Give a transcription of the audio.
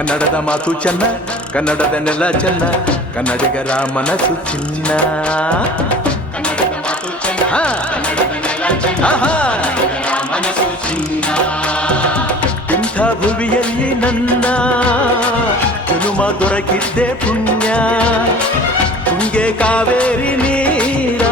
ಕನ್ನಡದ ಮಾತು ಚೆನ್ನ, ಕನ್ನಡದ ನೆಲ ಚೆನ್ನ, ಕನ್ನಡಿಗರ ಮನಸ್ಸು ಚಿನ್ನ. ಇಂಥ ಭುವಿಯಲ್ಲಿ ನನ್ನ ಜನುಮ ದೊರಕಿದ್ದೆ ಪುಣ್ಯ. ತುಂಗೆ ಕಾವೇರಿ ನೀರ